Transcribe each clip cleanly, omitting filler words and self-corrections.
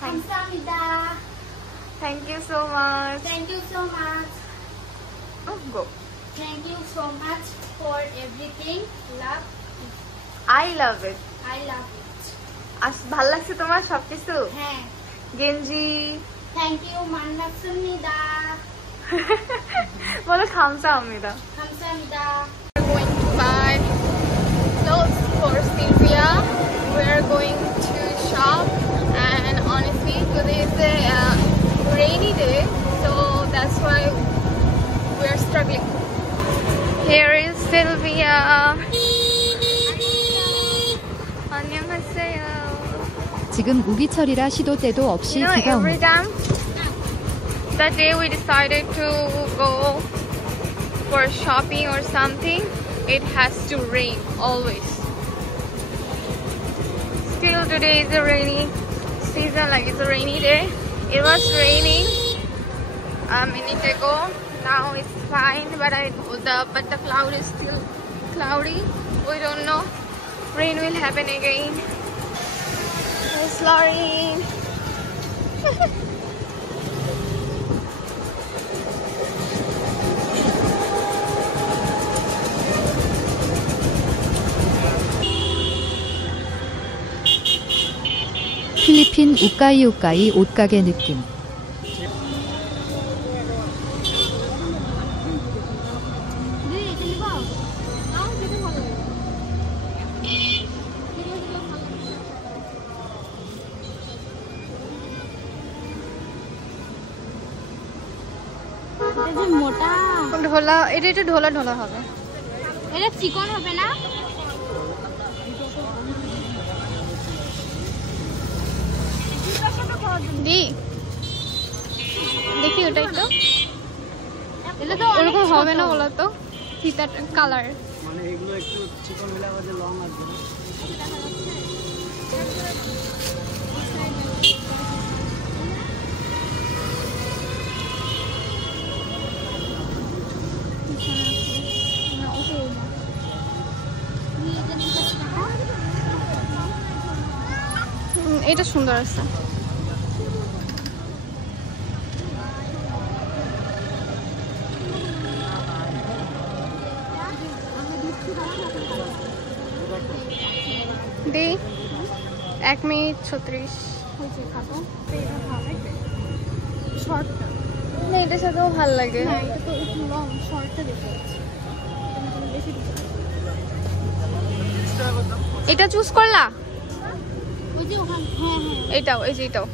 Kamsahamnida. Thank you so much. Thank you so much. Oh, go. Thank you so much for everything. Love. I love it. I love it. ভাল লাগছে তোমার সবকিছু? হ্যাঁ। গেঞ্জি। Thank you Kamsahamnida. বলো Kamsahamnida. Kamsahamnida. We're going to buy clothes for Sylvia. We're going to shop, and honestly today is a rainy day, so that's why we're struggling. Here is Sylvia. 안녕하세요. 지금 우기철이라 시도 때도 없이 You know, 비가 every 옵니다. time that day we decided to go for shopping or something, it has to rain always. Still today is a rainy season, like it's a rainy day. It was raining a minute ago. Now it's fine, but the cloud is still cloudy. We don't know. Rain will happen again. It's Lauren. 필리핀 우까이 옷가게 느낌. মোটা ঢোলা এটা একটু ঢোলা ঢোলা হবে এটা চিকন হবে না দি দেখি ওটা একটু এটা তো ওরকম হবে না ওলা তো ফিতা কালার মানে এগুলো একটু চিকন মিলা হবে লং আসবে এটা সুন্দর আছে দি 1 মিনিট 36 হয়েছে খাবো এটা ভালো শর্ট না এটার সাথেও ভালো লাগে না এটা তো একটু লং শর্টটা বেশি আছে বেশি এটা চুজ করলা ওই যে ওখানে হ্যাঁ এটাও এই যে এটাও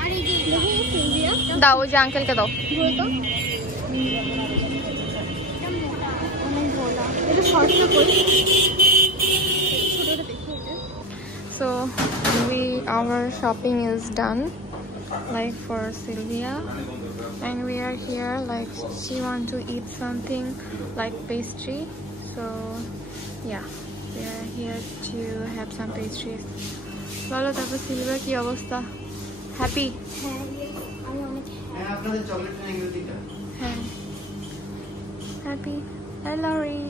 আর এই যে দেখো সিলভিয়া দাও ওই যে আঙ্কেলকে দাও ধরো তো অনেক ভালো এটা শর্টটা কই ছোটটা দেখো এটা So our shopping is done, like for Sylvia, and we are here like she want to eat something like pastry, so yeah, we are here to have some pastries. Bolo tapo Sylvia ki obostha? Happy? হ্যাঁ আমি অনেক হ্যাঁ আপনাদের chocolate নিয়ে গিয়ে দিটা হ্যাঁ happy. Hi Lauren.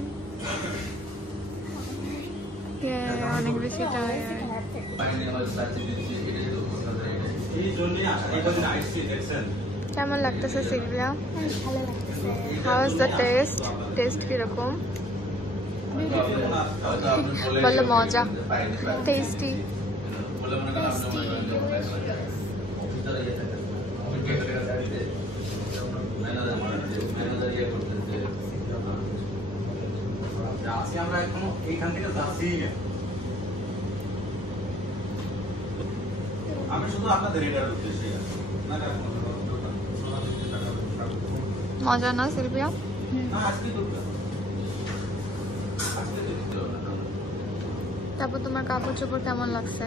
Yeah, অনেক বেশি tired. কেমন লাগতেছে সিলভিয়া? ভালো লাগতেছে How is the taste? Taste কিরকম? বলো মজা টেস্টি আমরা এখনো এইখান থেকে যাচ্ছি আমি শুধু আপনাদের এটার উদ্দেশ্যে মজা না সিলভিয়া? তারপর তোমার কাপড় চোপড় কেমন লাগছে?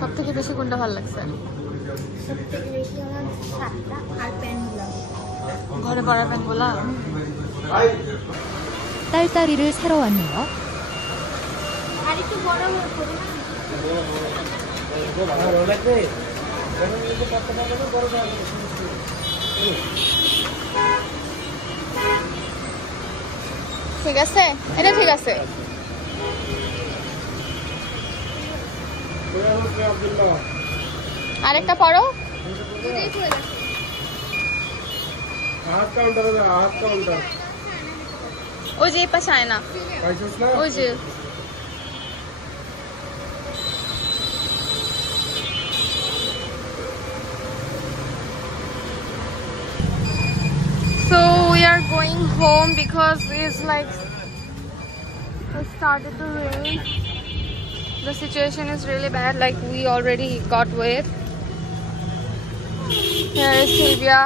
সব থেকে বেশি কোনটা ভালো লাগছে? সবথেকে বেশি আমার শার্টটা আর প্যান্টগুলো ঘরে পরা প্যান্টগুলা? 딸딸이를 사러 왔네요. আর একটু বড় হয়ে পড়ে না ঠিক আছে, এটা ঠিক আছে। আরেকটা পড়ো। ওই যে এই পাশে আয়না, ওই যে so we are going home because it's like it started to rain. The situation is really bad, like we already got wet. Here is Sylvia.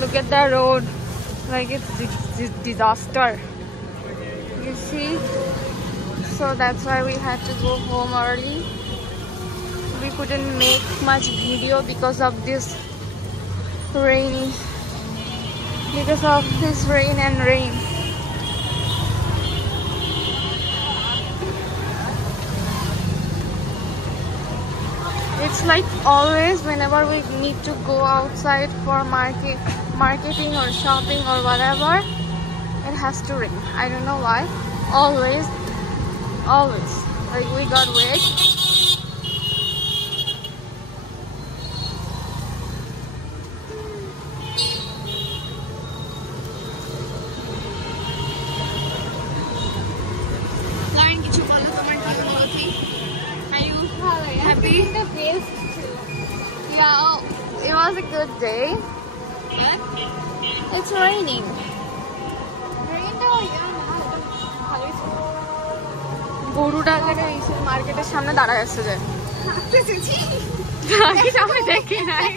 Look at the road, like it's disaster, you see. So that's why we had to go home early. We couldn't make much video because of this rain and rain. It's like always whenever we need to go outside for marketing or shopping or whatever, it has to rain. I don't know why. Always like we got wet. Lauren, কিছু বলো তোমার অনুভূতি? Are you happy? Yeah, it was a good day. It's raining. গরুটা মার্কেটের সামনে দাঁড়ায় আছে যে সামনে দেখি নাই।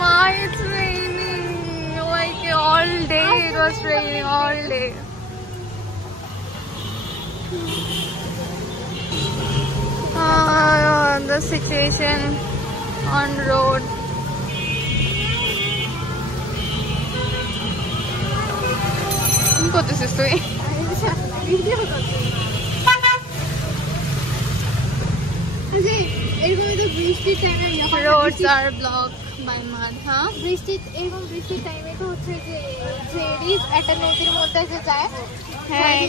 Why it's raining? Like all day it was raining all day. The situation on road. কি করতেছিস তুই? Roads are blocked by mud, huh? বৃষ্টির টাইমে তো হচ্ছে যে রিস একটা নদীর মধ্যে যে যায়। হ্যাঁ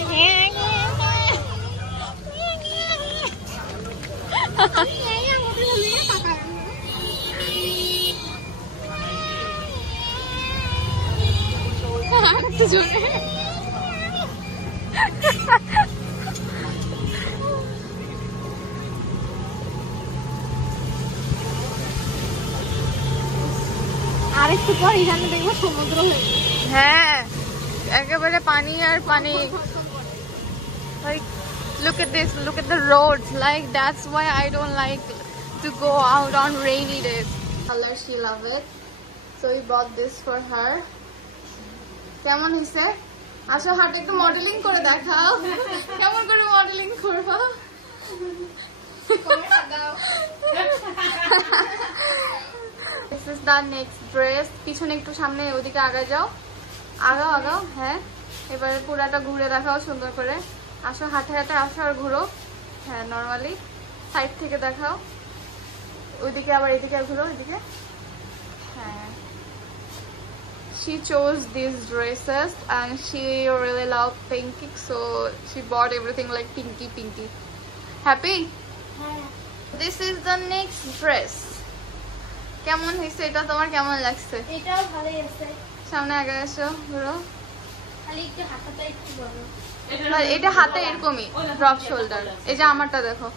আরেকটু পর এখানে দেখবো সমুদ্র হয়ে যাবে। হ্যাঁ একেবারে পানি আর পানি। Like look at this, look at the roads, like that's why I don't like to go out on rainy days. Color she love it, so we bought this for her. কেমন হইছে? আসো হাতে একটু মডেলিং করে দেখাও। কেমন করে modelling করবা? This is the next dress. পিছনে একটু সামনে ওদিকে আগায় যাও, আগাও। হ্যাঁ এবারে পুরাটা ঘুরে দেখাও সুন্দর করে। আসো হাতে আসো আর ঘুরো। হ্যাঁ নর্মালি সাইড থেকে দেখাও, ওইদিকে আবার এদিকে ঘুরো, এদিকে। হ্যাঁ she chose these dresses and she really loved pinky, so she bought everything like pinky. Happy? This is the next dress. কেমন হইছে এটা তোমার? কেমন লাগছে? এটাও ভালোই আছে। সামনে আগে আসো, ঘুরো। খালি একটু হাতটা একটু বড়। এটা হাতে এরকমই ড্রপ শোল্ডার। এই যে আমারটা দেখো,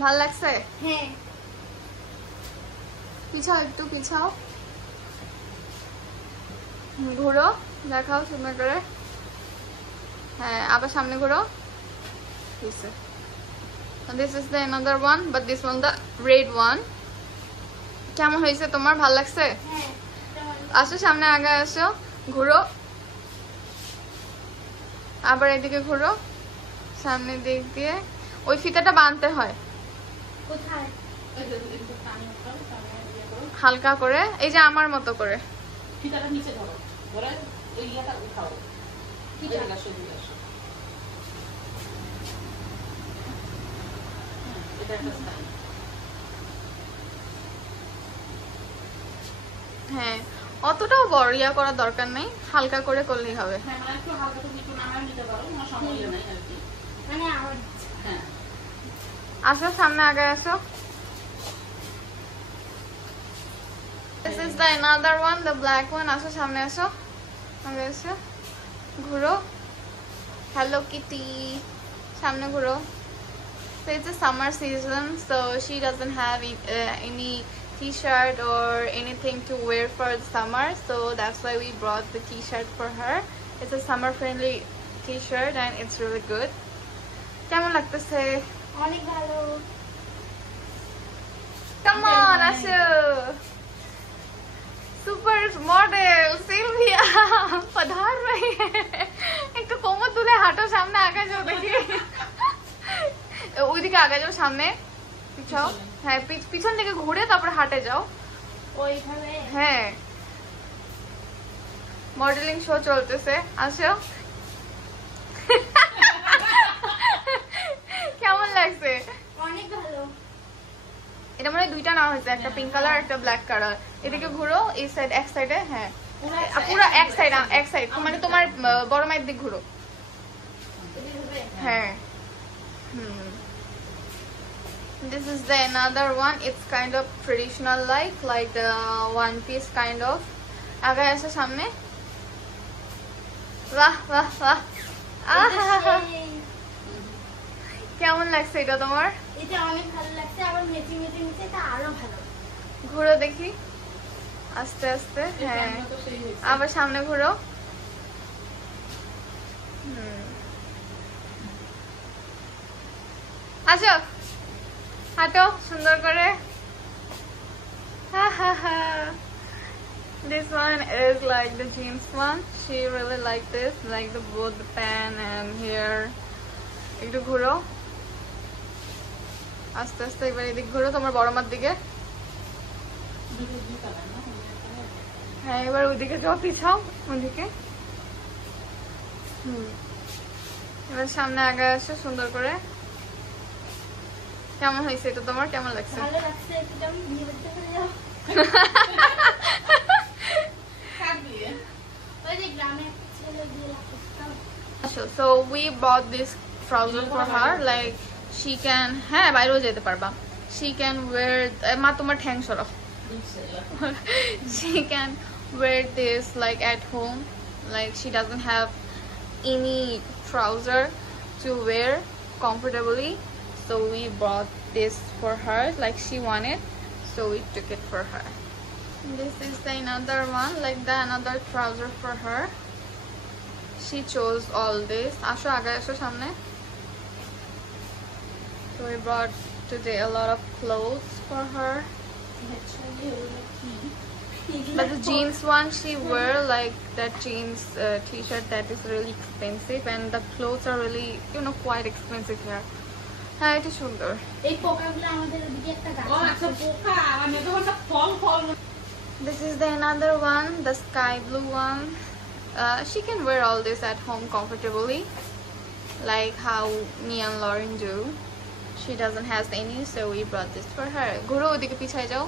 ভাল লাগছে? হ্যাঁ পিছাও, একটু পিছাও, ঘুরো, দেখাও সুন্দর করে। হ্যাঁ আবার সামনে ঘুরো। This is the another one, but this one the red one. কেমন হয়েছে তোমার? ভাল লাগছে? আসো সামনে আগে আসো, ঘুরো, আবার এদিকে ঘুরো, সামনের দিক দিয়ে। ওই ফিতাটা বাঁধতে হয় কোথায়? হালকা করে, এই যে আমার মতো করে। ফিতাটা নিচে ধরো, ধরে এই ইয়াটা উঠাও, এদিকে আসো, এদিকে আসো। এটা একটা স্টাইল। হ্যাঁ, অতটাও বড় ইয়া করার দরকার নেই, হালকা করে করলেই হবে। হ্যাঁ মানে একটু হালকা তুমি একটু নামায় নিতে পারো, কোনো সমস্যা নাই আর কি। মানে আমার হ্যাঁ আসো সামনে আগে আসো। This is the another one, the black one. আসো সামনে আসো, আগে আসো, ঘুরো। Hello Kitty, সামনে ঘুরো। So it's a summer season, so she doesn't have any t-shirt or anything to wear for the summer, so that's why we brought the t-shirt for her. It's a summer friendly t-shirt and it's really good. কেমন লাগতেছে? অনেক ভালো। Come on, আসো। Super model Sylvia पधार रही है। একটু কোমর তুলে হাঁটো, সামনে আগে যাও দেখি। ওইদিকে আগে যাও, সামনে পিছাও। হ্যাঁ পিছন থেকে ঘুরে তারপর হাঁটে যাও ওইভাবে। হ্যাঁ মডেলিং শো চলতেছে, আসো। কেমন লাগছে? অনেক ভালো। এটা মনে হয় দুইটা নাম হয়েছে, একটা পিঙ্ক কালার একটা ব্ল্যাক কালার। এদিকে ঘুরো, এই সাইড এক সাইডে। হ্যাঁ পুরো এক সাইড মানে তোমার বড় মায়ের দিক ঘুরো। হ্যাঁ this is the another one. It's kind of traditional like the one piece kind of. আগে আসো সামনে। বাহ বাহ বাহ, কেমন লাগছে এটা তোমার? এটা অনেক ভালো লাগছে, আবার মেচি মেচি নিচে এটা আরো ভালো। ঘুরো দেখি আস্তে আস্তে। হ্যাঁ আবার সামনে ঘুরো। আসো হাঁটো সুন্দর করে। This one is like the jeans one. She really like this, like both the pant and hair. একটু ঘুরো আস্তে আস্তে। এবার এদিক ঘুরো তোমার বড় মার দিকে। হ্যাঁ এবার ওইদিকে যাও, পিছাও ওইদিকে। এবার সামনে আগে আসো সুন্দর করে। কেমন হয়েছে এটা তোমার? কেমন লাগছে? ভালো লাগছে। একদম বিয়ে করতে চলে যাও। ওই যে গ্রামে একটা ছেলে বিয়ে লাগছে। So we bought this trouser for her, like she can, হ্যাঁ বাইরেও যেতে পারবা। She can wear, মা তোমার ঠ্যাং সরাও। She can wear this like at home, like she doesn't have any trouser to wear comfortably, so we bought this for her, like she wanted, so we took it for her. This is the another one, like the another trouser for her. She chose all this. Asho aage asho samne. So we brought today a lot of clothes for her. But the jeans one she wear, like that jeans t-shirt that is really expensive, and the clothes are really, quite expensive here. হ্যাঁ এটা সুন্দর। এই পোকাগুলো আমাদের ওদিকে একটা গাছ ও আচ্ছা পোকা, আমি তো বলছি ফল। This is the another one, the sky blue one. She can wear all this at home comfortably, like how me and Lauren do. She doesn't have any, so we brought this for her. ঘুরো ওইদিকে পিছায় যাও,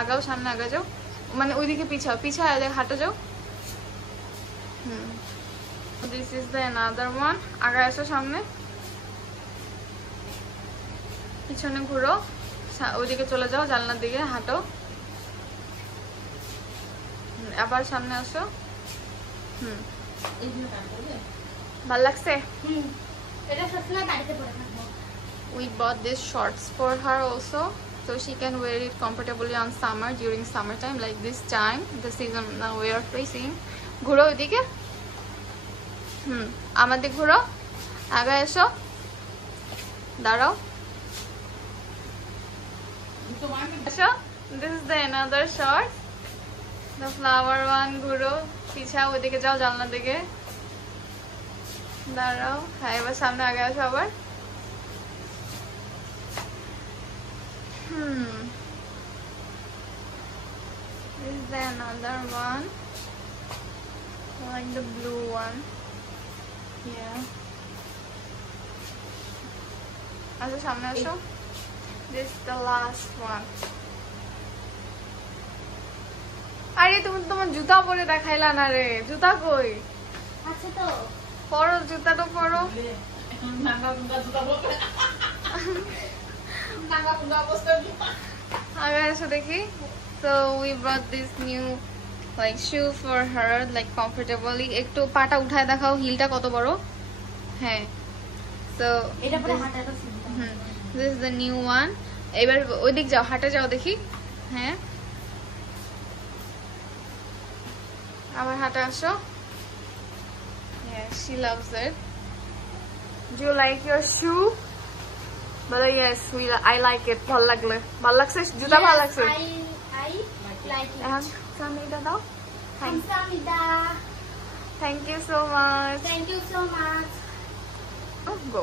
আগাও সামনে আগা যাও, মানে ওইদিকে পিছায় হাঁটো যাও। This is the another one. আগা আসো সামনে, পিছনে ঘুরো, ওইদিকে চলে যাও, জানলার দিকে হাঁটো, আবার সামনে আসো। ভাল লাগছে? এটা সবসময় বাড়িতে পরে থাকবো। We bought these shorts for her also, so she can wear it comfortably on summer, during summertime, like this time, the season now we are facing. ঘুরো ওইদিকে, আমাদের ঘুরো, আগে এসো, দাঁড়াও, এসো। This is the another short, the flower one. ঘুরো, পিছাও, ওইদিকে যাও, জানলার দিকে দাঁড়াও। হ্যাঁ এবার সামনে আগে আসো আবার। This is the another one, like the blue one. Yeah. আসো সামনে আসো। This is the last one. আরে তুমি তোমার জুতা পরে দেখাইলা না রে, জুতা কই? আচ্ছা তো পরো জুতাটা পরো। নাঙ্গা পুঙ্গা জুতা বলতে নাঙ্গা পুঙ্গা অবস্থা আগে এসে দেখি। So we brought this new like shoe for her, like comfortably. একটু পাটা উঠায় দেখাও, হিলটা কত বড়। হ্যাঁ, so এটা পরে হাঁটাটা সুবিধা। this is the new one. এবার ওই দিক যাও, হাঁটে যাও দেখি। হ্যাঁ, আবার হাঁটে আসো। Yes, she loves it. Do you like your shoe? But yes, I like it. ভালো লাগলে, ভালো লাগছে জুতা, ভালো লাগছে। I like it. এখন সামনেটা দাও। Kamsahamnida. Thank you so much. Thank you so much. Oh, go.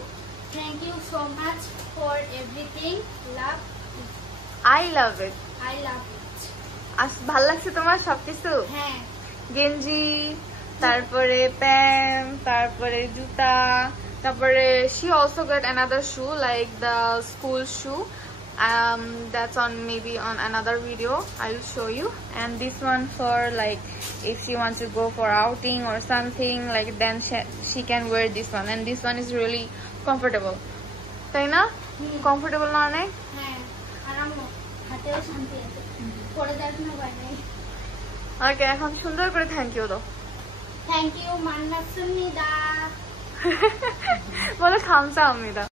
Thank you so much for everything. Love. I love it. I love it. ভালো লাগছে তোমার সবকিছু? হ্যাঁ। গেঞ্জি, তারপরে প্যান্ট, তারপরে জুতা, তারপরে she also got another shoe like the school shoe. That's on maybe on another video I will show you, and this one for like if she wants to go for outing or something like then she can wear this one, and this one is really comfortable. তাই না? Comfortable না অনেক? হ্যাঁ, আরাম, হাতেও শান্তি আছে। পরে দেখো না ভাই। ওকে, এখন সুন্দর করে থ্যাংক ইউ দাও। Thank you, Manasumnida. বলো খামসাহামনিদা।